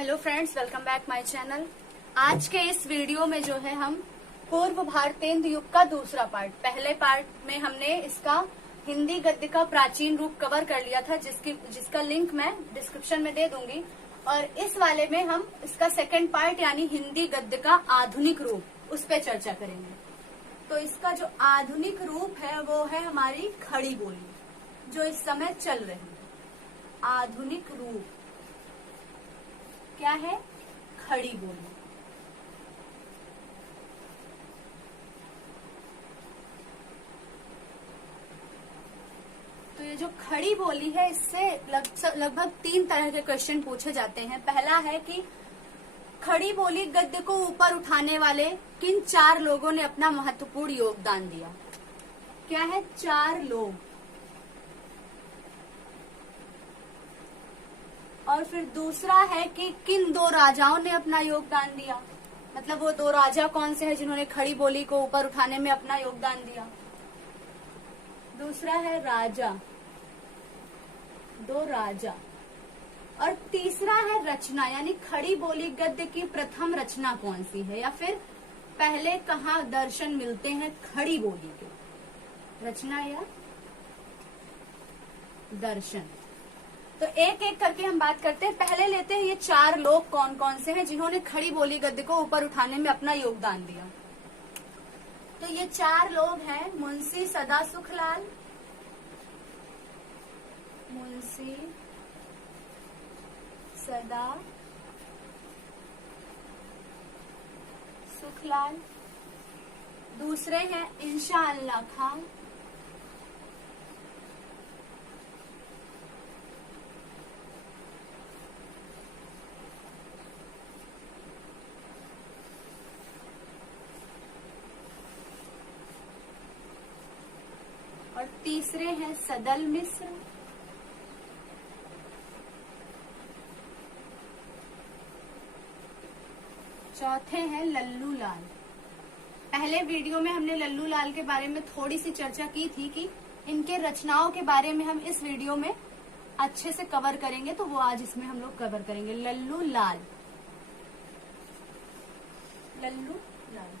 Hello friends, welcome back my channel. आज के इस वीडियो में जो है हम पूर्व भारतेंदु युग का दूसरा पार्ट, पहले पार्ट में हमने इसका हिंदी गद्य का प्राचीन रूप कवर कर लिया था, जिसका लिंक मैं डिस्क्रिप्शन में दे दूंगी। और इस वाले में हम इसका सेकंड पार्ट यानी हिंदी गद्य का आधुनिक रूप, उस पर चर्चा करेंगे। तो इसका जो आधुनिक रूप है वो है हमारी खड़ी बोली, जो इस समय चल रही है। आधुनिक रूप क्या है? खड़ी बोली। तो ये जो खड़ी बोली है, इससे लगभग 3 तरह के क्वेश्चन पूछे जाते हैं। पहला है कि खड़ी बोली गद्य को ऊपर उठाने वाले किन 4 लोगों ने अपना महत्वपूर्ण योगदान दिया? क्या है? 4 लोग। और फिर दूसरा है कि किन 2 राजाओं ने अपना योगदान दिया, मतलब वो 2 राजा कौन से हैं जिन्होंने खड़ी बोली को ऊपर उठाने में अपना योगदान दिया। दूसरा है राजा, 2 राजा। और तीसरा है रचना, यानी खड़ी बोली गद्य की प्रथम रचना कौन सी है, या फिर पहले कहाँ दर्शन मिलते हैं खड़ी बोली के, रचना या दर्शन। तो एक एक करके हम बात करते हैं। पहले लेते हैं ये 4 लोग कौन कौन से हैं जिन्होंने खड़ी बोली गद्य को ऊपर उठाने में अपना योगदान दिया। तो ये 4 लोग हैं मुंशी सदा सुखलाल, मुंशी सदा सुखलाल। दूसरे हैं इंशाअल्लाह खां, और तीसरे हैं सदल मिश्र। चौथे हैं लल्लू लाल। पहले वीडियो में हमने लल्लू लाल के बारे में थोड़ी सी चर्चा की थी कि इनके रचनाओं के बारे में हम इस वीडियो में अच्छे से कवर करेंगे, तो वो आज इसमें हम लोग कवर करेंगे। लल्लू लाल, लल्लू लाल।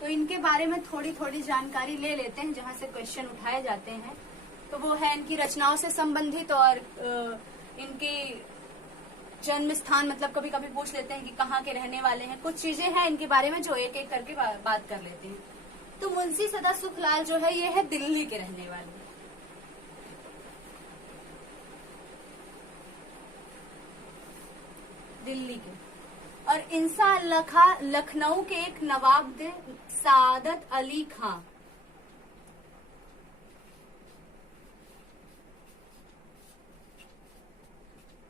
तो इनके बारे में थोड़ी थोड़ी जानकारी ले लेते हैं जहां से क्वेश्चन उठाए जाते हैं। तो वो है इनकी रचनाओं से संबंधित और इनकी जन्म स्थान, मतलब कभी कभी पूछ लेते हैं कि कहाँ के रहने वाले हैं। कुछ चीजें हैं इनके बारे में जो एक एक करके बात कर लेते हैं। तो मुंशी सदा सुखलाल जो है ये है दिल्ली के रहने वाले, दिल्ली के। और इंशाअल्लाह खां लखनऊ के एक नवाब थे, सादत अली खां।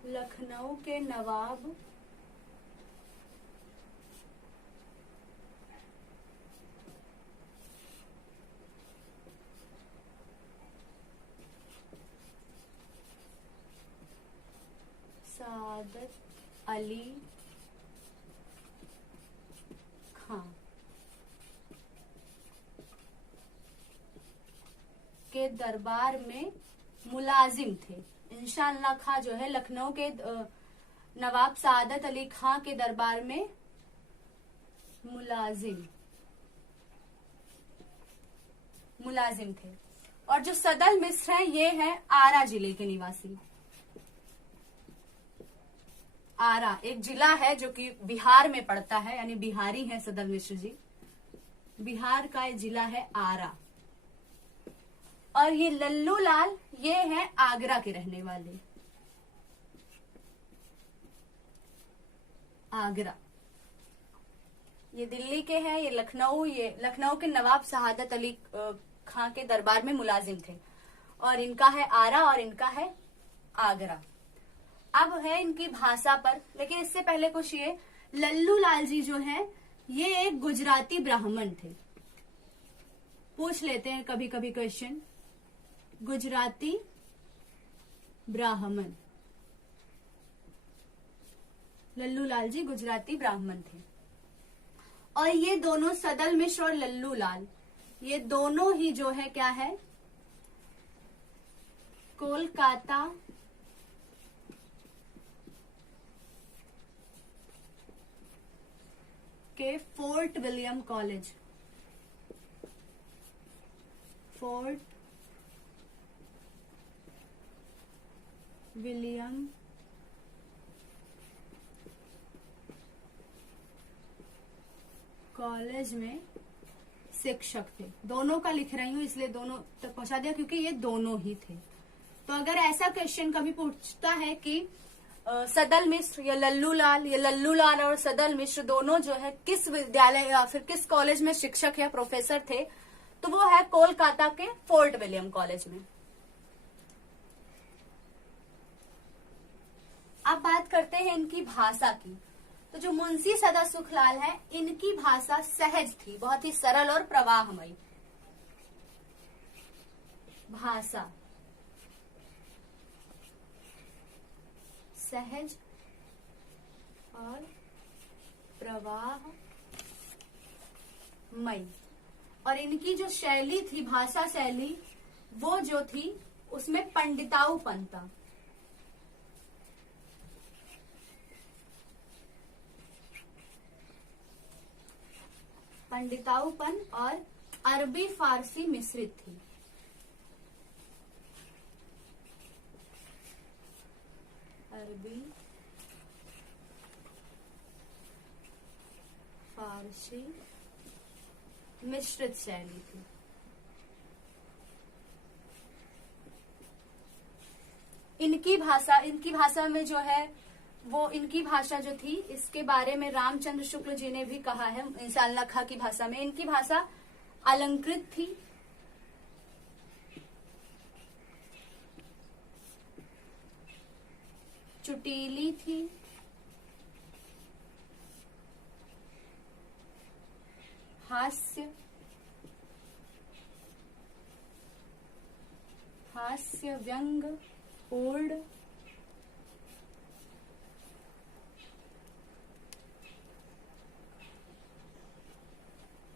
लखनऊ के नवाब सादत अली खां के दरबार में मुलाजिम थे। इंशाअल्लाह खां जो है लखनऊ के नवाब सादत अली खां के दरबार में मुलाजिम थे। और जो सदल मिश्र है ये है आरा जिले के निवासी। आरा एक जिला है जो कि बिहार में पड़ता है, यानी बिहारी है सदल मिश्र जी। बिहार का ये जिला है आरा। और ये लल्लू लाल ये है आगरा के रहने वाले, आगरा। ये दिल्ली के हैं, ये लखनऊ के नवाब सादत अली खां के दरबार में मुलाजिम थे। और इनका है आरा और इनका है आगरा। अब है इनकी भाषा पर, लेकिन इससे पहले कुछ ये लल्लू लाल जी जो है ये एक गुजराती ब्राह्मण थे। पूछ लेते हैं कभी कभी क्वेश्चन, गुजराती ब्राह्मण। लल्लू लाल जी गुजराती ब्राह्मण थे। और ये दोनों सदल मिश्र और लल्लू लाल, ये दोनों ही जो है क्या है, कोलकाता के fort William college, fort William college में शिक्षक थे। दोनों का लिख रही हूं इसलिए दोनों तक पहुंचा दिया क्योंकि ये दोनों ही थे। तो अगर ऐसा क्वेश्चन कभी पूछता है कि सदल मिश्र या लल्लू लाल और सदल मिश्र दोनों जो है किस विद्यालय या फिर किस कॉलेज में शिक्षक या प्रोफेसर थे, तो वो है कोलकाता के फोर्ट विलियम कॉलेज में। अब बात करते हैं इनकी भाषा की। तो जो मुंशी सदा सुखलाल है, इनकी भाषा सहज थी, बहुत ही सरल और प्रवाहमयी भाषा, सहज और प्रवाहमयी। और इनकी जो शैली थी, भाषा शैली, वो जो थी उसमें पंडिताऊपन था। पंडिताऊपन और अरबी फारसी मिश्रित थी। अरबी फारसी मिश्रित शैली थी। इनकी भाषा में जो है वो इनकी भाषा जो थी, इसके बारे में रामचंद्र शुक्ल जी ने भी कहा है इंशाअल्लाह खां की भाषा में। इनकी भाषा अलंकृत थी, चुटीली थी, हास्य व्यंग पूर्ण,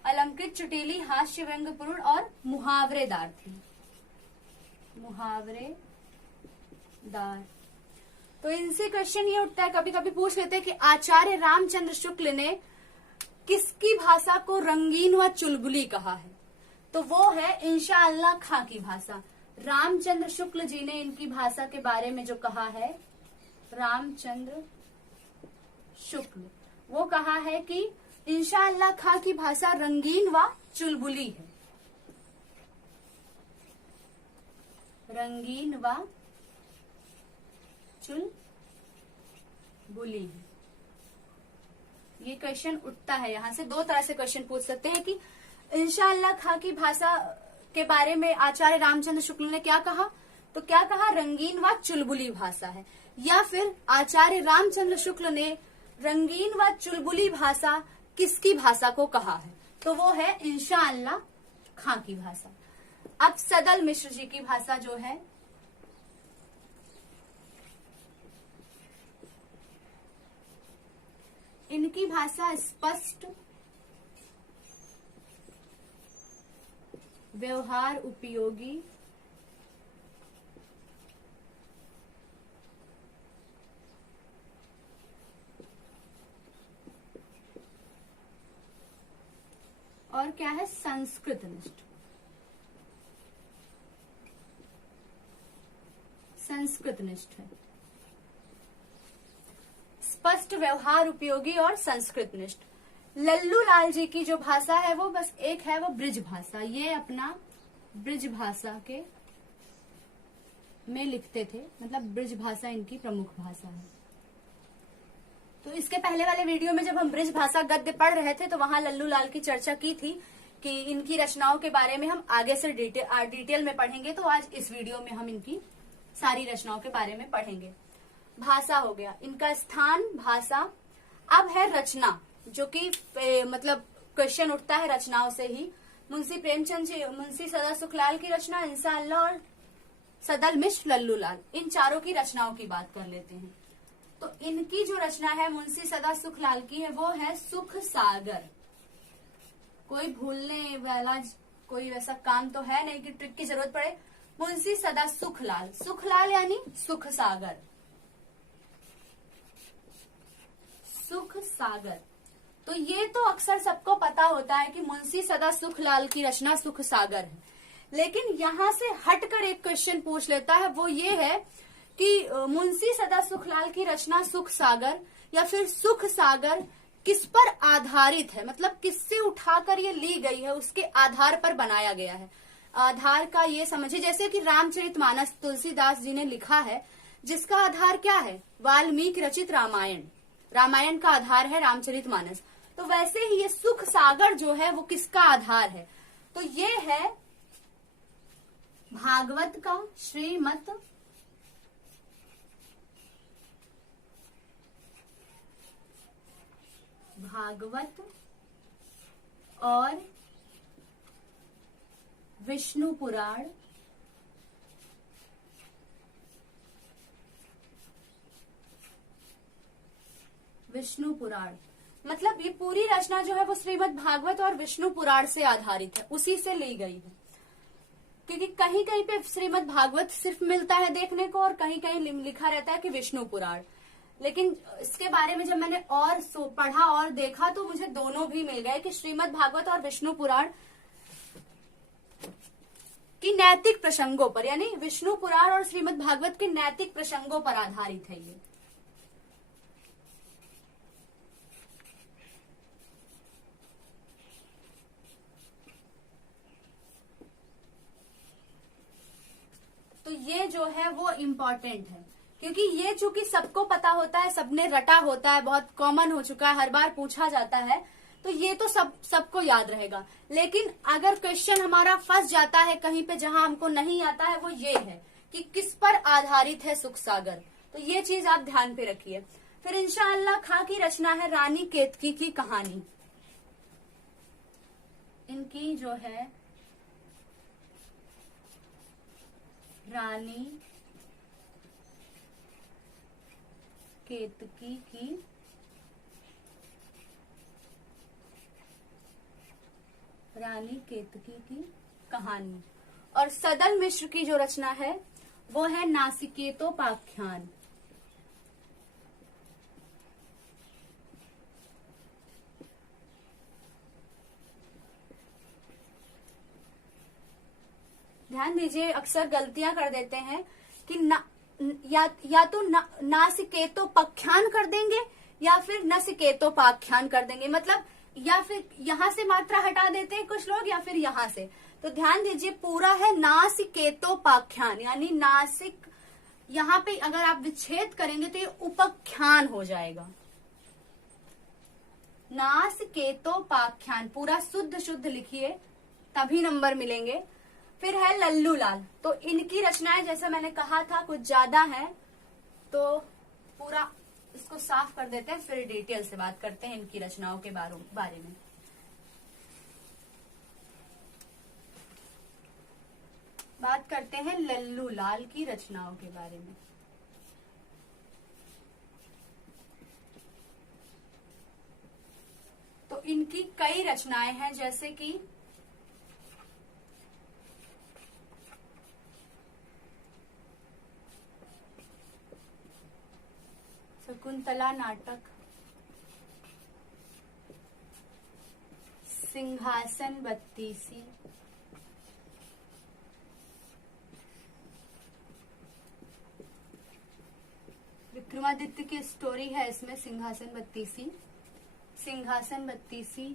अलंकृत, चुटीली, हास्य व्यंग्यपूर्ण और मुहावरेदार थी। मुहावरेदार। तो इनसे क्वेश्चन ये उठता है, कभी कभी पूछ लेते हैं कि आचार्य रामचंद्र शुक्ल ने किसकी भाषा को रंगीन व चुलबुली कहा है, तो वो है इंशाअल्लाह खां की भाषा। रामचंद्र शुक्ल जी ने इनकी भाषा के बारे में जो कहा है, रामचंद्र शुक्ल, वो कहा है कि इंशाअल्लाह खां की भाषा रंगीन व चुलबुली है। रंगीन व चुलबुली है। ये क्वेश्चन उठता है, यहां से दो तरह से क्वेश्चन पूछ सकते हैं कि इंशाअल्लाह खां की भाषा के बारे में आचार्य रामचंद्र शुक्ल ने क्या कहा, तो क्या कहा, रंगीन व चुलबुली भाषा है। या फिर आचार्य रामचंद्र शुक्ल ने रंगीन व चुलबुली भाषा किसकी भाषा को कहा है, तो वो है इंशाअल्लाह खां की भाषा। अब सदल मिश्र जी की भाषा जो है, इनकी भाषा स्पष्ट, व्यवहार उपयोगी, और क्या है, संस्कृतनिष्ठ। संस्कृतनिष्ठ है, स्पष्ट, व्यवहार उपयोगी और संस्कृतनिष्ठ। लल्लू लाल जी की जो भाषा है वो बस एक है, वो ब्रिज भाषा। ये अपना ब्रिज भाषा के में लिखते थे, मतलब ब्रिज भाषा इनकी प्रमुख भाषा है। तो इसके पहले वाले वीडियो में जब हम ब्रिज भाषा गद्य पढ़ रहे थे तो वहां लल्लू लाल की चर्चा की थी कि इनकी रचनाओं के बारे में हम आगे से डिटेल में पढ़ेंगे। तो आज इस वीडियो में हम इनकी सारी रचनाओं के बारे में पढ़ेंगे। भाषा हो गया, इनका स्थान, भाषा। अब है रचना, जो कि मतलब क्वेश्चन उठता है रचनाओं से ही। मुंशी प्रेमचंद जी, मुंशी सदा सुखलाल की रचना, इंशाअल्लाह और सदल मिश्र, लल्लू लाल, इन चारों की रचनाओं की बात कर लेते हैं। तो इनकी जो रचना है मुंशी सदा सुखलाल की है, वो है सुख सागर। कोई भूलने वाला कोई वैसा काम तो है नहीं कि ट्रिक की जरूरत पड़े। मुंशी सदा सुखलाल, सुखलाल यानी सुख सागर, सुख सागर। तो ये तो अक्सर सबको पता होता है कि मुंशी सदा सुखलाल की रचना सुख सागर है, लेकिन यहाँ से हटकर एक क्वेश्चन पूछ लेता है, वो ये है कि मुंशी सदा सुखलाल की रचना सुख सागर या फिर सुख सागर किस पर आधारित है, मतलब किससे उठाकर ये ली गई है, उसके आधार पर बनाया गया है। आधार का ये समझिए जैसे कि रामचरितमानस तुलसीदास जी ने लिखा है, जिसका आधार क्या है, वाल्मीकि रचित रामायण, रामायण का आधार है रामचरितमानस। तो वैसे ही ये सुख सागर जो है वो किसका आधार है, तो ये है भागवत का श्रीमद् भागवत और विष्णु पुराण मतलब ये पूरी रचना जो है वो श्रीमद् भागवत और विष्णु पुराण से आधारित है, उसी से ली गई है। क्योंकि कहीं कहीं पे श्रीमद् भागवत सिर्फ मिलता है देखने को और कहीं कहीं लिखा रहता है कि विष्णु पुराण, लेकिन इसके बारे में जब मैंने और पढ़ा और देखा तो मुझे दोनों भी मिल गए कि श्रीमद् भागवत और विष्णु पुराण की नैतिक प्रसंगों पर, यानी विष्णु पुराण और श्रीमद् भागवत के नैतिक प्रसंगों पर आधारित है ये। तो ये जो है वो इम्पोर्टेंट है, क्योंकि ये चूंकि सबको पता होता है, सबने रटा होता है, बहुत कॉमन हो चुका है, हर बार पूछा जाता है, तो ये तो सबको याद रहेगा। लेकिन अगर क्वेश्चन हमारा फंस जाता है कहीं पे जहां हमको नहीं आता है, वो ये है कि किस पर आधारित है सुख सागर, तो ये चीज आप ध्यान पे रखिए। फिर इंशाअल्लाह खां की रचना है रानी केतकी की कहानी। इनकी जो है रानी केतकी की कहानी। और सदन मिश्र की जो रचना है वो है नासिकेतोपाख्यान। ध्यान दीजिए, अक्सर गलतियां कर देते हैं कि या तो नासिकेतोपाख्यान कर देंगे या फिर नसिकेतोपाख्यान कर देंगे, मतलब या फिर यहाँ से मात्रा हटा देते हैं कुछ लोग या फिर यहाँ से। तो ध्यान दीजिए पूरा है नासिकेतोपाख्यान, यानी नासिक, यहाँ पे अगर आप विच्छेद करेंगे तो ये उपाख्यान हो जाएगा। नासिकेतोपाख्यान पूरा शुद्ध लिखिए तभी नंबर मिलेंगे। फिर है लल्लू लाल, तो इनकी रचनाएं जैसा मैंने कहा था कुछ ज्यादा है, तो पूरा इसको साफ कर देते हैं, फिर डिटेल से बात करते हैं इनकी रचनाओं के बारे में। बात करते हैं लल्लू लाल की रचनाओं के बारे में। तो इनकी कई रचनाएं हैं, जैसे कि शकुंतला नाटक, सिंहासन बत्तीसी, विक्रमादित्य की स्टोरी है इसमें, सिंहासन बत्तीसी,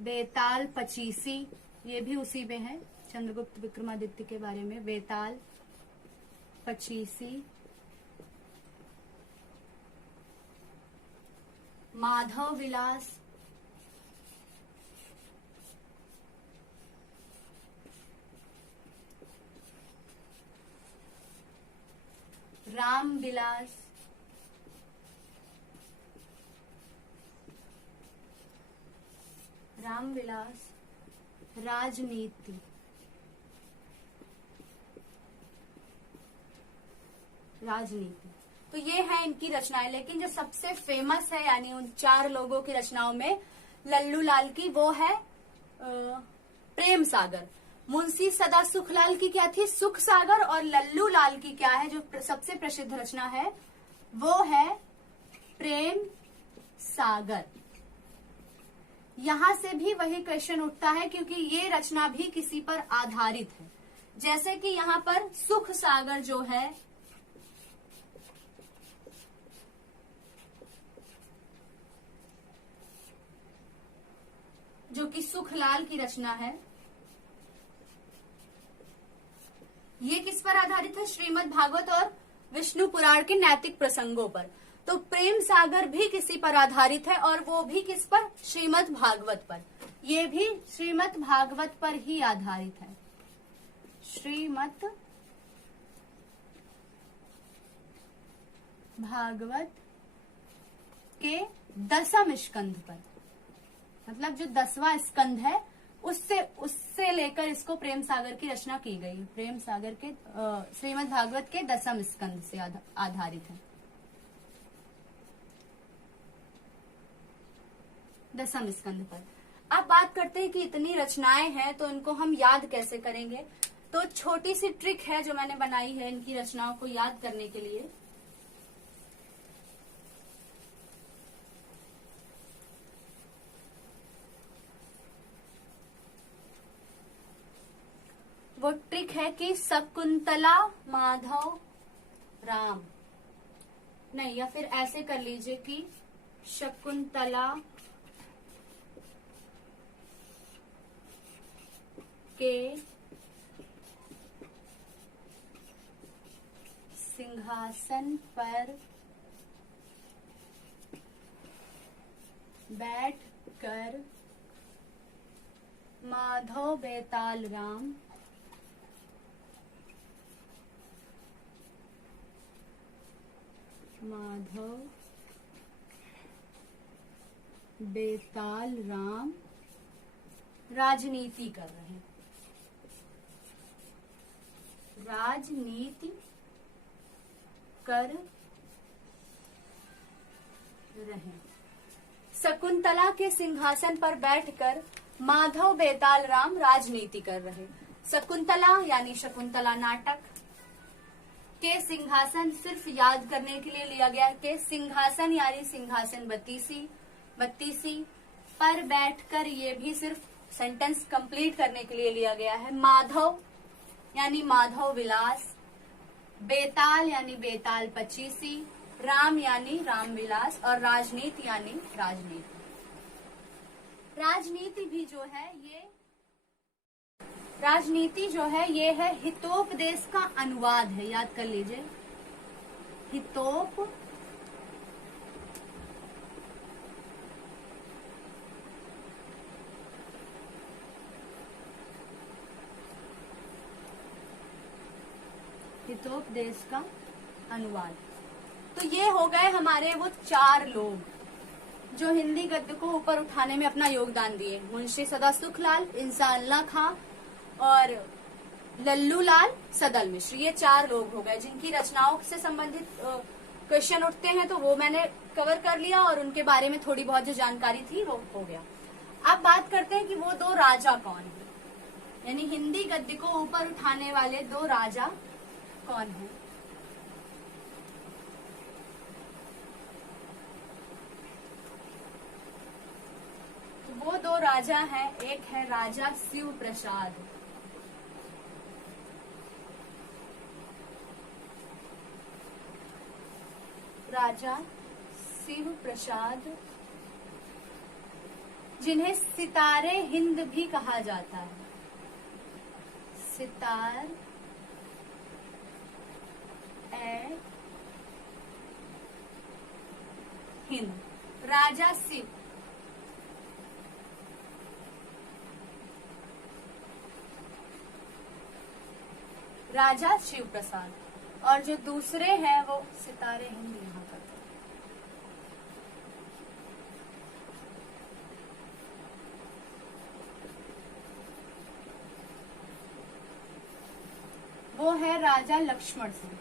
बेताल पचीसी, ये भी उसी में है, चंद्रगुप्त विक्रमादित्य के बारे में, बेताल पचीसी, माधव विलास, राम विलास, राजनीति, तो ये है इनकी रचनाएं। लेकिन जो सबसे फेमस है, यानी उन 4 लोगों की रचनाओं में लल्लू लाल की, वो है प्रेम सागर। मुंशी सदा सुखलाल की क्या थी, सुख सागर, और लल्लू लाल की क्या है, जो सबसे प्रसिद्ध रचना है वो है प्रेम सागर। यहाँ से भी वही क्वेश्चन उठता है क्योंकि ये रचना भी किसी पर आधारित है। जैसे कि यहाँ पर सुख सागर जो है जो कि सुखलाल की रचना है, ये किस पर आधारित है? श्रीमद् भागवत और विष्णु पुराण के नैतिक प्रसंगों पर। तो प्रेम सागर भी किसी पर आधारित है और वो भी किस पर? श्रीमद् भागवत पर। ये भी श्रीमद् भागवत पर ही आधारित है, श्रीमद् भागवत के 10वें स्कंध पर, मतलब जो 10वां स्कंध है उससे लेकर इसको प्रेम सागर की रचना की गई। प्रेम सागर के श्रीमद् भागवत के 10वें स्कंध से आधारित है, 10वें स्कंध पर। अब बात करते हैं कि इतनी रचनाएं हैं तो इनको हम याद कैसे करेंगे। तो छोटी सी ट्रिक है जो मैंने बनाई है इनकी रचनाओं को याद करने के लिए। वो ट्रिक है कि शकुंतला माधव राम, नहीं, या फिर ऐसे कर लीजिए कि शकुंतला के सिंहासन पर बैठकर माधव बेताल राम माधव बेताल राम राजनीति कर रहे हैं, राजनीति कर रहे हैं। शकुंतला के सिंहासन पर बैठकर माधव बेताल राम राजनीति कर रहे। शकुंतला यानी शकुंतला नाटक के सिंहासन सिर्फ याद करने के लिए लिया गया कि सिंहासन यानी सिंहासन बत्तीसी पर बैठकर, ये भी सिर्फ सेंटेंस कंप्लीट करने के लिए लिया गया है। माधव यानी माधव विलास, बेताल यानी बेताल पचीसी, राम यानी राम विलास और राजनीति यानी राजनीति। राजनीति भी जो है ये है हितोपदेश का अनुवाद है, याद कर लीजिए। हितोपदेश का अनुवाद। तो ये हो गए हमारे वो 4 लोग जो हिंदी गद्य को ऊपर उठाने में अपना योगदान दिए। मुंशी सदा सुखलाल, इंसान अल्लाह खां और लल्लू लाल सदल मिश्र। ये 4 लोग हो गए जिनकी रचनाओं से संबंधित क्वेश्चन उठते हैं, तो वो मैंने कवर कर लिया और उनके बारे में थोड़ी बहुत जो जानकारी थी वो हो गया। अब बात करते हैं कि वो 2 राजा कौन है, यानी हिंदी गद्य को ऊपर उठाने वाले 2 राजा कौन है। वो 2 राजा हैं, एक है राजा शिव प्रसाद, राजा शिव प्रसाद जिन्हें सितारे हिंद भी कहा जाता है, सितार ए हिंद। राजा शिव राजा शिव प्रसाद और जो दूसरे हैं वो सितारे हिंद यहाँ पर। वो है राजा लक्ष्मण सिंह।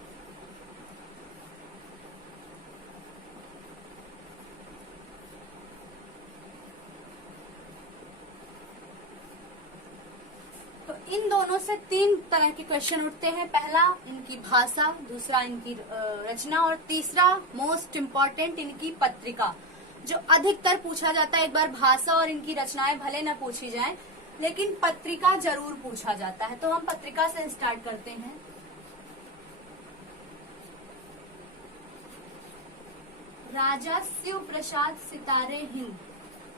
तो इन दोनों से 3 तरह के क्वेश्चन उठते हैं। पहला इनकी भाषा, दूसरा इनकी रचना और तीसरा मोस्ट इम्पोर्टेंट इनकी पत्रिका। जो अधिकतर पूछा जाता है। एक बार भाषा और इनकी रचनाएं भले न पूछी जाएं, लेकिन पत्रिका जरूर पूछा जाता है। तो हम पत्रिका से स्टार्ट करते हैं। राजा शिव प्रसाद सितारे हिंद,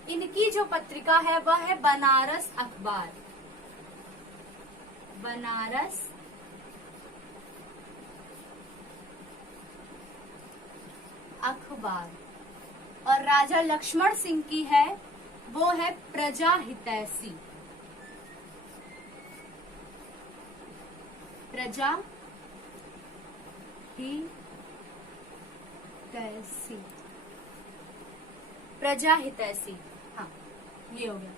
इनकी जो पत्रिका है वह है बनारस अखबार। बनारस अखबार। और राजा लक्ष्मण सिंह की है वो है प्रजा हितैषी। प्रजा हितैषी, प्रजा हितैषी। हाँ, ये हो गया।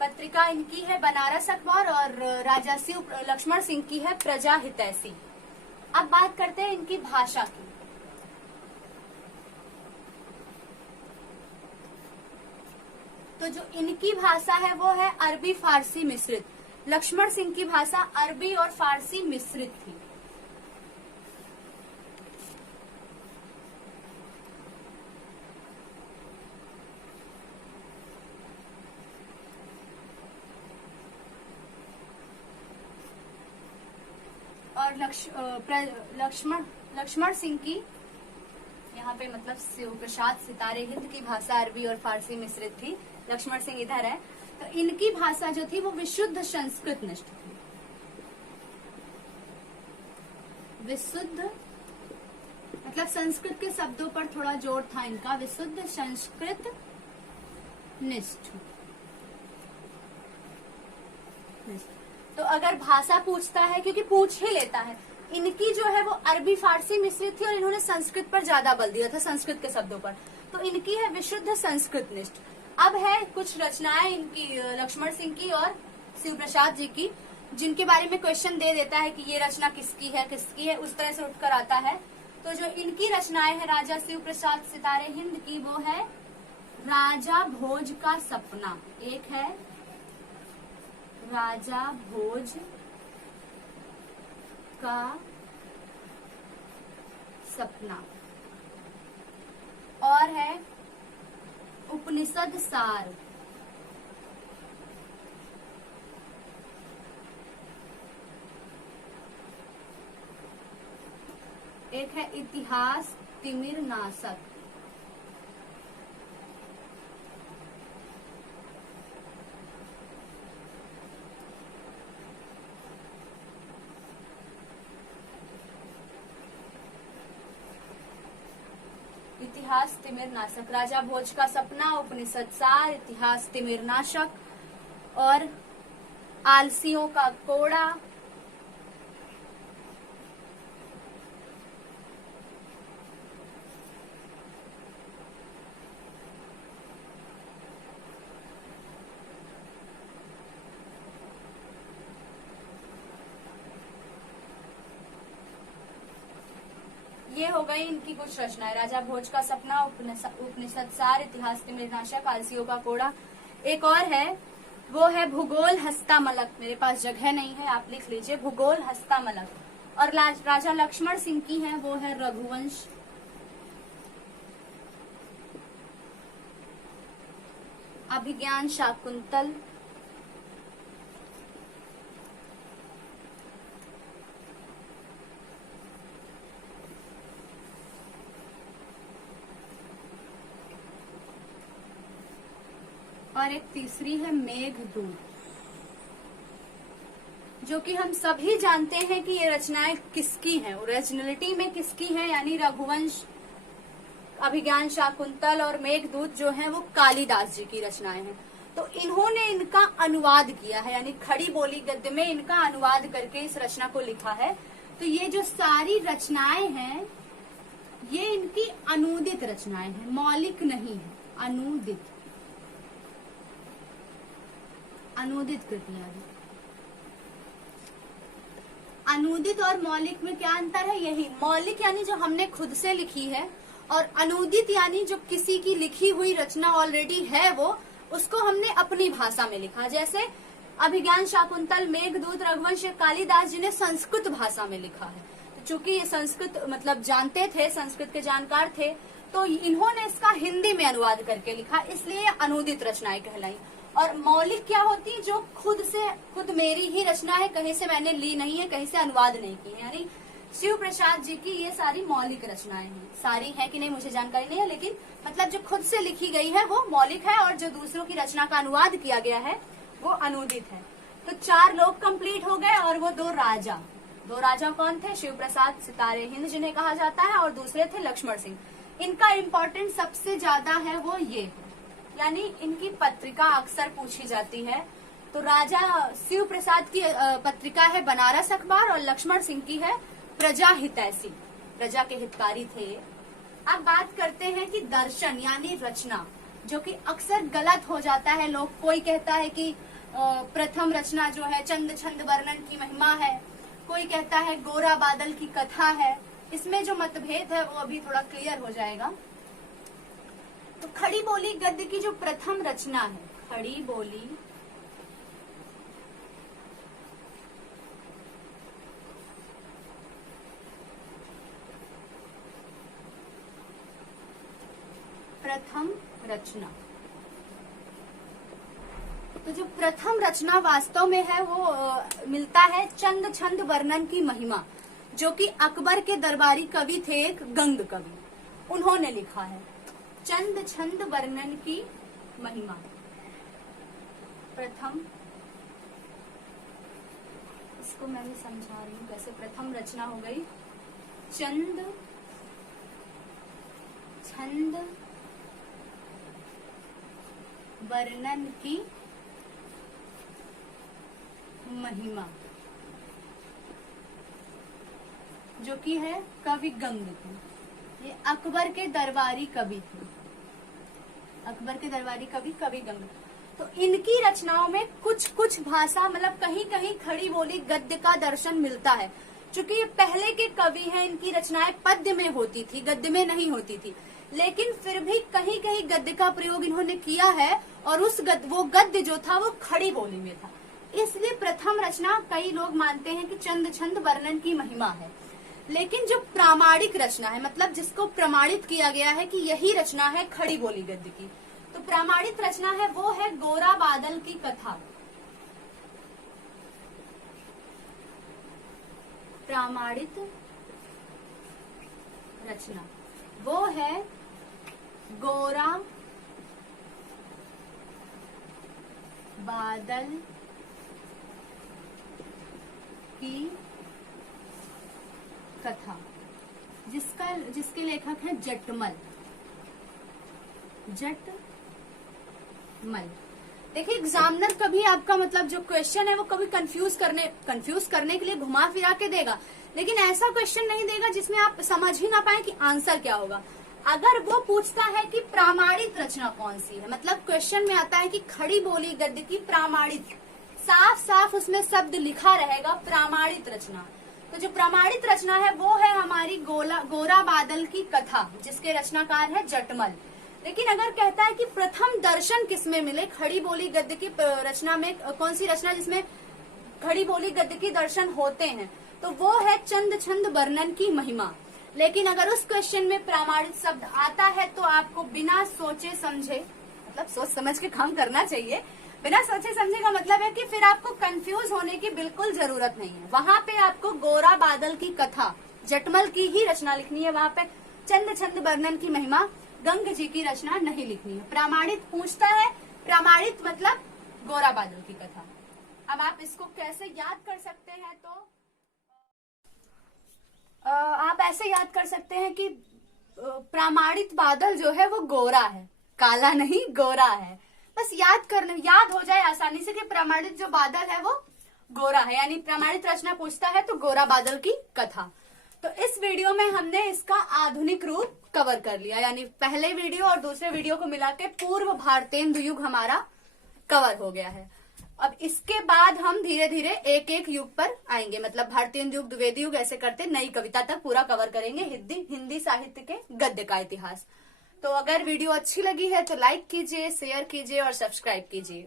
पत्रिका इनकी है बनारस अखबार और राजा शिव लक्ष्मण सिंह की है प्रजा हितैषी। अब बात करते हैं इनकी भाषा की। तो जो इनकी भाषा है वो है अरबी फारसी मिश्रित। लक्ष्मण सिंह की भाषा अरबी और फारसी मिश्रित थी। और लक्ष्मण सिंह की यहाँ पे मतलब शिव प्रसाद सितारे हिंद की भाषा अरबी और फारसी मिश्रित थी। लक्ष्मण सिंह इधर है। तो इनकी भाषा जो थी वो विशुद्ध संस्कृत निष्ठ थी। विशुद्ध मतलब संस्कृत के शब्दों पर थोड़ा जोर था इनका। विशुद्ध संस्कृत निष्ठ। तो अगर भाषा पूछता है, क्योंकि पूछ ही लेता है, इनकी जो है वो अरबी फारसी मिश्रित थी और इन्होंने संस्कृत पर ज्यादा बल दिया था, संस्कृत के शब्दों पर। तो इनकी है विशुद्ध संस्कृत निष्ठ। अब है कुछ रचनाएं इनकी लक्ष्मण सिंह की और शिव प्रसाद जी की, जिनके बारे में क्वेश्चन दे देता है कि ये रचना किसकी है, उस तरह से उठकर आता है। तो जो इनकी रचनाएं है राजा शिव प्रसाद सितारे हिंद की, वो है राजा भोज का सपना। एक है राजा भोज का सपना, और है उपनिषद सार। एक है इतिहास तिमिर नाशक। इतिहास तिमिर नाशक, राजा भोज का सपना, उपनिषद सार, इतिहास तिमिर नाशक और आलसियों का कोड़ा। ये हो गई इनकी कुछ रचनाएं। राजा भोज का सपना, उपनिषद सार, इतिहास तिमिर नाशक, आलसियों का कोड़ा। एक और है, वो है भूगोल हस्तामलक। मेरे पास जगह नहीं है, आप लिख लीजिए भूगोल हस्तामलक। और राजा लक्ष्मण सिंह की है वो है रघुवंश। अभिज्ञान शाकुंतल। और एक तीसरी है मेघदूत, जो कि हम सभी जानते हैं कि ये रचनाएं किसकी हैं, ओरिजिनलिटी में किसकी हैं, यानी रघुवंश, अभिज्ञान शाकुंतल और मेघदूत जो हैं वो कालिदास जी की रचनाएं हैं। तो इन्होंने इनका अनुवाद किया है, यानी खड़ी बोली गद्य में इनका अनुवाद करके इस रचना को लिखा है। तो ये जो सारी रचनाएं हैं ये इनकी अनूदित रचनाएं हैं, मौलिक नहीं है, अनूदित, अनूदित कृतियां। अनूदित और मौलिक में क्या अंतर है? यही, मौलिक यानी जो हमने खुद से लिखी है, और अनूदित यानी जो किसी की लिखी हुई रचना ऑलरेडी है वो उसको हमने अपनी भाषा में लिखा। जैसे अभिज्ञान शाकुंतल, मेघदूत, रघुवंश कालिदास जी ने संस्कृत भाषा में लिखा है। तो चूंकि ये संस्कृत मतलब जानते थे, संस्कृत के जानकार थे, तो इन्होंने इसका हिंदी में अनुवाद करके लिखा, इसलिए अनूदित रचनाएं कहलाई। और मौलिक क्या होती, जो खुद मेरी ही रचना है, कहीं से मैंने ली नहीं है, कहीं से अनुवाद नहीं की है। यानी शिव प्रसाद जी की ये सारी मौलिक रचनाएं हैं। सारी है कि नहीं मुझे जानकारी नहीं है, लेकिन मतलब जो खुद से लिखी गई है वो मौलिक है, और जो दूसरों की रचना का अनुवाद किया गया है वो अनूदित है। तो 4 लोग कंप्लीट हो गए, और वो 2 राजा। 2 राजा कौन थे? शिव प्रसाद सितारे हिंद जिन्हें कहा जाता है, और दूसरे थे लक्ष्मण सिंह। इनका इम्पोर्टेंस सबसे ज्यादा है वो ये है, यानी इनकी पत्रिका अक्सर पूछी जाती है। तो राजा शिव प्रसाद की पत्रिका है बनारस अखबार, और लक्ष्मण सिंह की है प्रजा हितैषी, प्रजा के हितकारी थे। अब बात करते हैं कि दर्शन यानी रचना, जो कि अक्सर गलत हो जाता है। लोग, कोई कहता है कि प्रथम रचना जो है चंद छंद वर्णन की महिमा है, कोई कहता है गोरा बादल की कथा है। इसमें जो मतभेद है वो अभी थोड़ा क्लियर हो जाएगा। तो खड़ी बोली गद्य की जो प्रथम रचना है, खड़ी बोली प्रथम रचना, तो जो प्रथम रचना वास्तव में है वो मिलता है चंद छंद वर्णन की महिमा, जो कि अकबर के दरबारी कवि थे एक गंग कवि, उन्होंने लिखा है चंद छंद वर्णन की महिमा। प्रथम, इसको मैं भी समझा रही हूँ कैसे। प्रथम रचना हो गई चंद छंद वर्णन की महिमा, जो कि है कवि गंग की। ये अकबर के दरबारी कवि थे, अकबर के दरबारी कवि गंग। तो इनकी रचनाओं में कुछ भाषा, मतलब कहीं कहीं खड़ी बोली गद्य का दर्शन मिलता है। चूंकि ये पहले के कवि हैं, इनकी रचनाएं पद्य में होती थी, गद्य में नहीं होती थी, लेकिन फिर भी कहीं कहीं गद्य का प्रयोग इन्होंने किया है, और वो गद्य जो था वो खड़ी बोली में था। इसलिए प्रथम रचना कई लोग मानते हैं कि चंद छंद वर्णन की महिमा है। लेकिन जो प्रामाणिक रचना है, मतलब जिसको प्रमाणित किया गया है कि यही रचना है खड़ी बोली गद्य की, तो प्रामाणित रचना है वो है गोरा बादल की कथा। प्रामाणित रचना वो है गोरा बादल की कथा, जिसके लेखक हैं जटमल। देखिए, एग्जामिनर कभी आपका मतलब जो क्वेश्चन है वो कभी कंफ्यूज करने के लिए घुमा फिरा के देगा, लेकिन ऐसा क्वेश्चन नहीं देगा जिसमें आप समझ ही ना पाए कि आंसर क्या होगा। अगर वो पूछता है कि प्रामाणिक रचना कौन सी है, मतलब क्वेश्चन में आता है कि खड़ी बोली गद्य की प्रामाणिक, साफ साफ उसमें शब्द लिखा रहेगा प्रामाणिक रचना। तो जो प्रामाणिक रचना है वो है हमारी गोरा बादल की कथा, जिसके रचनाकार है जटमल। लेकिन अगर कहता है कि प्रथम दर्शन किसमें मिले, खड़ी बोली गद्य की रचना में कौन सी रचना जिसमें खड़ी बोली गद्य की दर्शन होते हैं, तो वो है चंद छंद वर्णन की महिमा। लेकिन अगर उस क्वेश्चन में प्रामाणिक शब्द आता है तो आपको बिना सोचे समझे, मतलब सोच समझ के काम करना चाहिए। बिना सोचे समझे का मतलब है कि फिर आपको कंफ्यूज होने की बिल्कुल जरूरत नहीं है। वहां पे आपको गोरा बादल की कथा जटमल की ही रचना लिखनी है, वहां पे चंद छंद वर्णन की महिमा गंग जी की रचना नहीं लिखनी है। प्रामाणिक पूछता है, प्रामाणिक मतलब गोरा बादल की कथा। अब आप इसको कैसे याद कर सकते हैं, तो आप ऐसे याद कर सकते हैं कि प्रामाणिक बादल जो है वो गोरा है, काला नहीं गोरा है। बस याद हो जाए आसानी से कि प्रामाणिक जो बादल है वो गोरा है, यानी प्रामाणिक रचना पूछता है तो गोरा बादल की कथा। तो इस वीडियो में हमने इसका आधुनिक रूप कवर कर लिया, यानी पहले वीडियो और दूसरे वीडियो को मिला के पूर्व भारतेंदु युग हमारा कवर हो गया है। अब इसके बाद हम धीरे धीरे एक एक युग पर आएंगे, मतलब भारतीय युग, द्विवेदी युग, ऐसे करते नई कविता तक पूरा कवर करेंगे हिंदी साहित्य के गद्य का इतिहास। तो अगर वीडियो अच्छी लगी है तो लाइक कीजिए, शेयर कीजिए और सब्सक्राइब कीजिए।